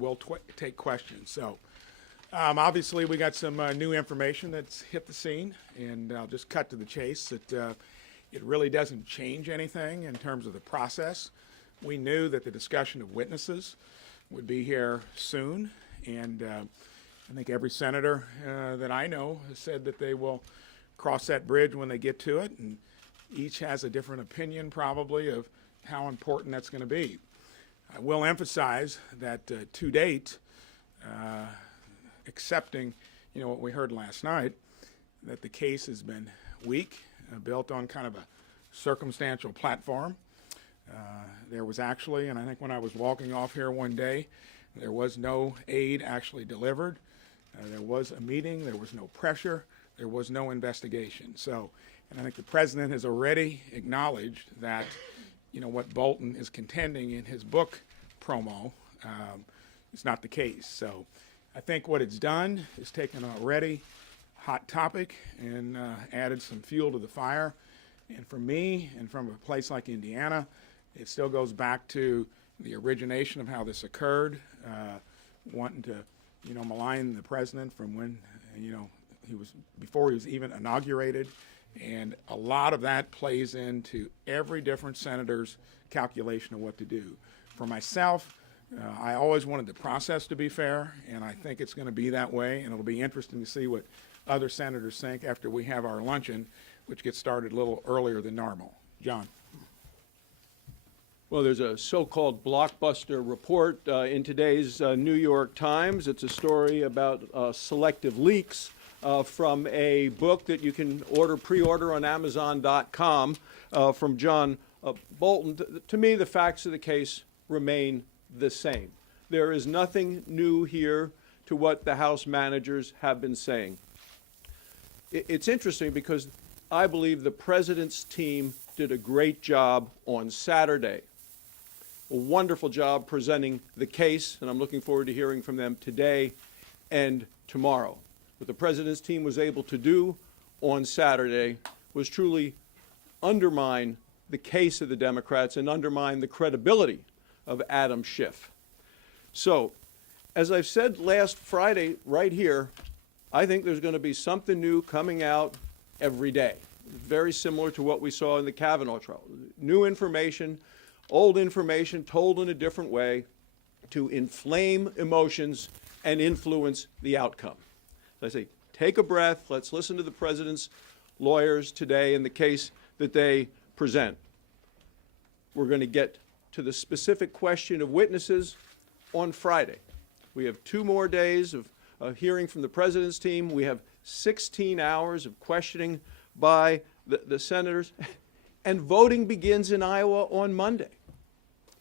will take questions. So obviously we got some new information that's hit the scene, and I'll just cut to the chase that it really doesn't change anything in terms of the process. We knew that the discussion of witnesses would be here soon, and I think every senator that I know has said that they will cross that bridge when they get to it, and each has a different opinion probably of how important that's going to be. I will emphasize that to date, accepting what we heard last night, that the case has been weak, built on kind of a circumstantial platform. There was actually, and I think when I was walking off here one day, there was no aid actually delivered. There was a meeting, there was no pressure, there was no investigation. So, and I think the president has already acknowledged that, what Bolton is contending in his book promo is not the case. So I think what it's done is taken an already hot topic and added some fuel to the fire. And for me, and from a place like Indiana, it still goes back to the origination of how this occurred, wanting to, malign the president from when, before he was even inaugurated. And a lot of that plays into every different senator's calculation of what to do. For myself, I always wanted the process to be fair, and I think it's going to be that way, and it'll be interesting to see what other senators think after we have our luncheon, which gets started a little earlier than normal. John. Well, there's a so-called blockbuster report in today's New York Times. It's a story about selective leaks from a book that you can pre-order on Amazon.com from John Bolton. To me, the facts of the case remain the same. There is nothing new here to what the House managers have been saying. It's interesting because I believe the president's team did a great job on Saturday. A wonderful job presenting the case, and I'm looking forward to hearing from them today and tomorrow. What the president's team was able to do on Saturday was truly undermine the case of the Democrats and undermine the credibility of Adam Schiff. So, as I've said last Friday right here, I think there's going to be something new coming out every day, very similar to what we saw in the Kavanaugh trial. New information, old information told in a different way to inflame emotions and influence the outcome. So I say, take a breath. Let's listen to the president's lawyers today in the case that they present. We're going to get to the specific question of witnesses on Friday. We have 2 more days of hearing from the president's team. We have 16 hours of questioning by the senators. And voting begins in Iowa on Monday.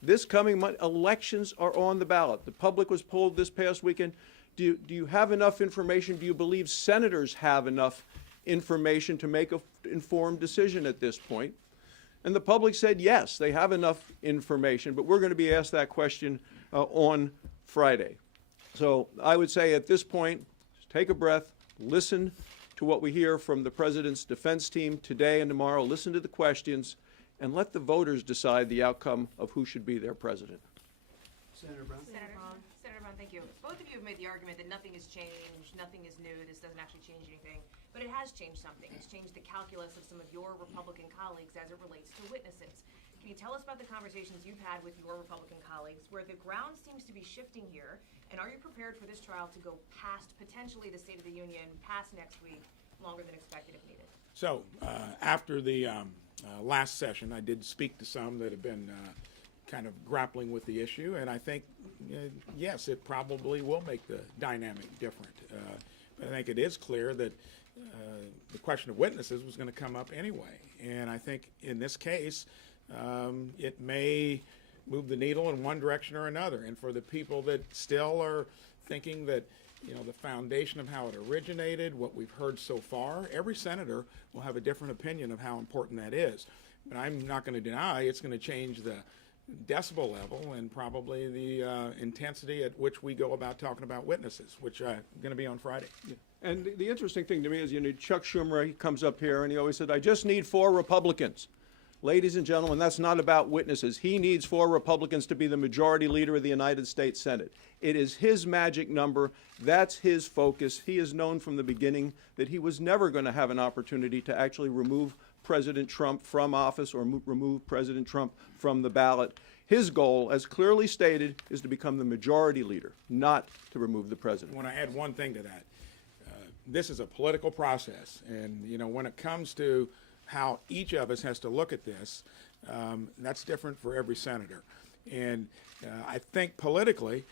This coming Monday, elections are on the ballot. The public was polled this past weekend. Do you have enough information? Do you believe senators have enough information to make an informed decision at this point? And the public said yes, they have enough information, but we're going to be asked that question on Friday. So I would say at this point, just take a breath, listen to what we hear from the president's defense team today and tomorrow, listen to the questions, and let the voters decide the outcome of who should be their president. Senator Brown. Senator Brown, thank you. Both of you have made the argument that nothing has changed, nothing is new, this doesn't actually change anything. But it has changed something. It's changed the calculus of some of your Republican colleagues as it relates to witnesses. Can you tell us about the conversations you've had with your Republican colleagues, where the ground seems to be shifting here, and are you prepared for this trial to go past potentially the State of the Union, past next week, longer than expected if needed? So after the last session, I did speak to some that have been kind of grappling with the issue, and I think, yes, it probably will make the dynamic different. But I think it is clear that the question of witnesses was going to come up anyway, and I think in this case, it may move the needle in one direction or another. And for the people that still are thinking that, the foundation of how it originated, what we've heard so far, every senator will have a different opinion of how important that is. But I'm not going to deny it's going to change the decibel level and probably the intensity at which we go about talking about witnesses, which are going to be on Friday. Yeah. And the interesting thing to me is, Chuck Schumer, he comes up here and he always said, I just need 4 Republicans. Ladies and gentlemen, that's not about witnesses. He needs 4 Republicans to be the majority leader of the United States Senate. It is his magic number. That's his focus. He has known from the beginning that he was never going to have an opportunity to actually remove President Trump from office or remove President Trump from the ballot. His goal, as clearly stated, is to become the majority leader, not to remove the president. I want to add one thing to that. This is a political process, and when it comes to how each of us has to look at this, that's different for every senator. And I think politically,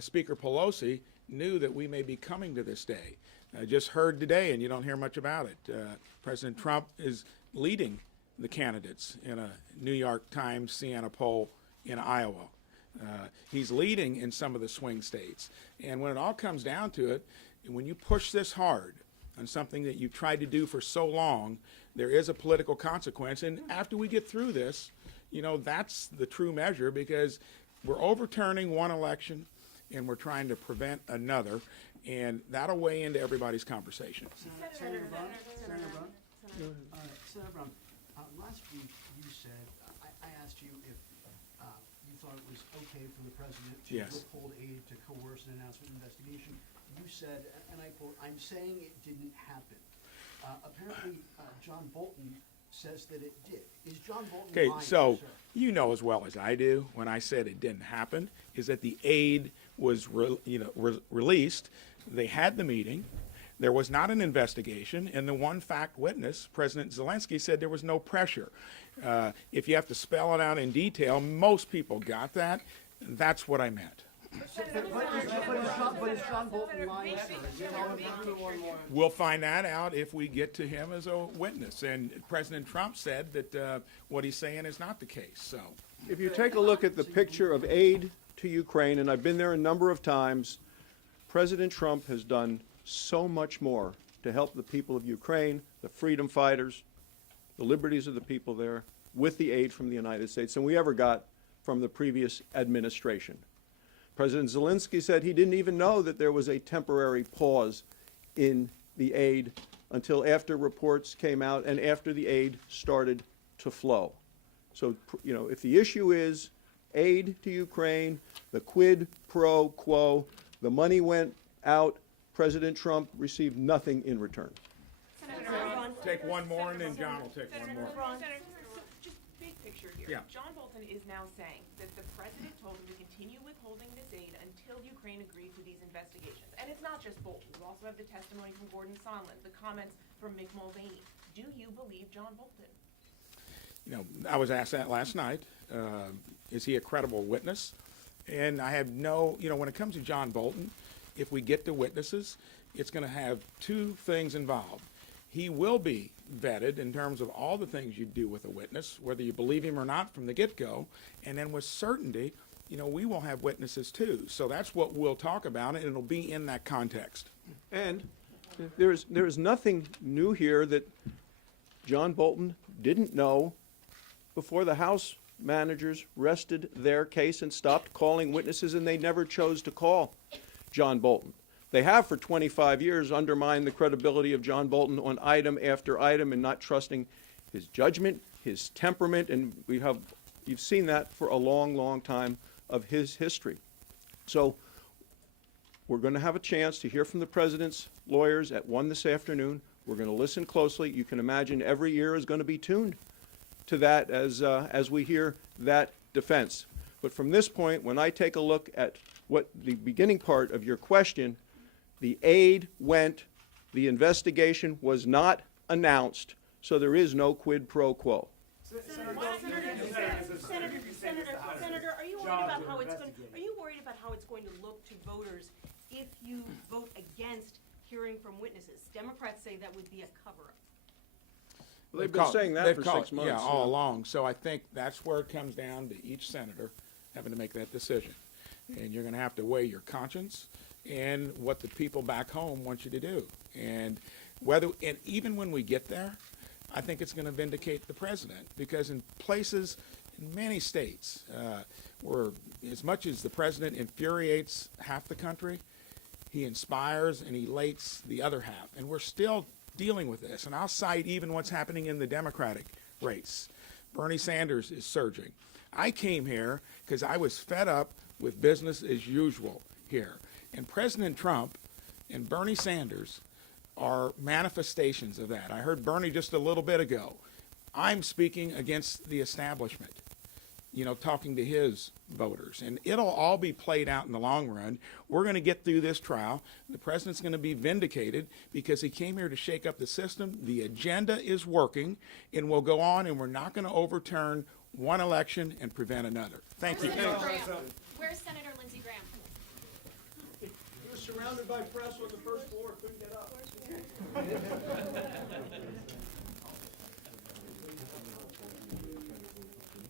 Speaker Pelosi knew that we may be coming to this day. I just heard today, and you don't hear much about it, President Trump is leading the candidates in a New York Times Siena poll in Iowa. He's leading in some of the swing states. And when it all comes down to it, when you push this hard on something that you've tried to do for so long, there is a political consequence. And after we get through this, that's the true measure, because we're overturning one election and we're trying to prevent another, and that'll weigh into everybody's conversation. Senator Braun? Senator Braun, last week you said, I asked you if you thought it was okay for the president to Yes. withhold aid to coerce an announcement investigation. You said, and I quote, "I'm saying it didn't happen." Apparently, John Bolton says that it did. Is John Bolton Okay, lying, so sir? you know as well as I do, when I said it didn't happen, is that the aid was released. They had the meeting. There was not an investigation, and the one fact witness, President Zelensky, said there was no pressure. If you have to spell it out in detail, most people got that. That's what I meant. But is John Bolton lying, sir? Is he telling the truth? We'll find that out if we get to him as a witness. And President Trump said that what he's saying is not the case. So If you take a look at the picture of aid to Ukraine, and I've been there a number of times, President Trump has done so much more to help the people of Ukraine, the freedom fighters, the liberties of the people there, with the aid from the United States than we ever got from the previous administration. President Zelensky said he didn't even know that there was a temporary pause in the aid until after reports came out and after the aid started to flow. So, if the issue is aid to Ukraine, the quid pro quo, the money went out, President Trump received nothing in return. take one more, and then John will take one more. Senator, so just big picture here. Yeah. John Bolton is now saying that the president told him to continue withholding this aid until Ukraine agreed to these investigations. And it's not just Bolton. You also have the testimony from Gordon Sondland, the comments from Mick Mulvaney. Do you believe John Bolton? I was asked that last night. Is he a credible witness? And I have no, when it comes to John Bolton, if we get to witnesses, it's going to have two things involved. He will be vetted in terms of all the things you do with a witness, whether you believe him or not from the get-go. And then with certainty, we will have witnesses too. So that's what we'll talk about, and it'll be in that context. And there is nothing new here that John Bolton didn't know before the House managers rested their case and stopped calling witnesses, and they never chose to call John Bolton. They have for 25 years undermined the credibility of John Bolton on item after item and not trusting his judgment, his temperament, and you've seen that for a long, long time of his history. So we're going to have a chance to hear from the president's lawyers at 1 this afternoon. We're going to listen closely. You can imagine every ear is going to be tuned to that as we hear that defense. But from this point, when I take a look at what the beginning part of your question, the aid went, the investigation was not announced, so there is no quid pro quo. Senator, are you worried about how it's going? Are you worried about how it's going to look to voters if you vote against hearing from witnesses? Democrats say that would be a cover-up. Well, they've been saying that for 6 months. Yeah, all along. So I think that's where it comes down to each senator having to make that decision. And you're going to have to weigh your conscience and what the people back home want you to do. And even when we get there, I think it's going to vindicate the president, because in places, in many states, where as much as the president infuriates half the country, he inspires and elates the other half. And we're still dealing with this. And I'll cite even what's happening in the Democratic race. Bernie Sanders is surging. I came here because I was fed up with business as usual here. And President Trump and Bernie Sanders are manifestations of that. I heard Bernie just a little bit ago. I'm speaking against the establishment, you know, talking to his voters. And it'll all be played out in the long run. We're going to get through this trial. The president's going to be vindicated because he came here to shake up the system. The agenda is working, and we'll go on, and we're not going to overturn one election and prevent another. Thank you. Where's Senator Lindsey Graham? He was surrounded by press on the first floor, couldn't get up.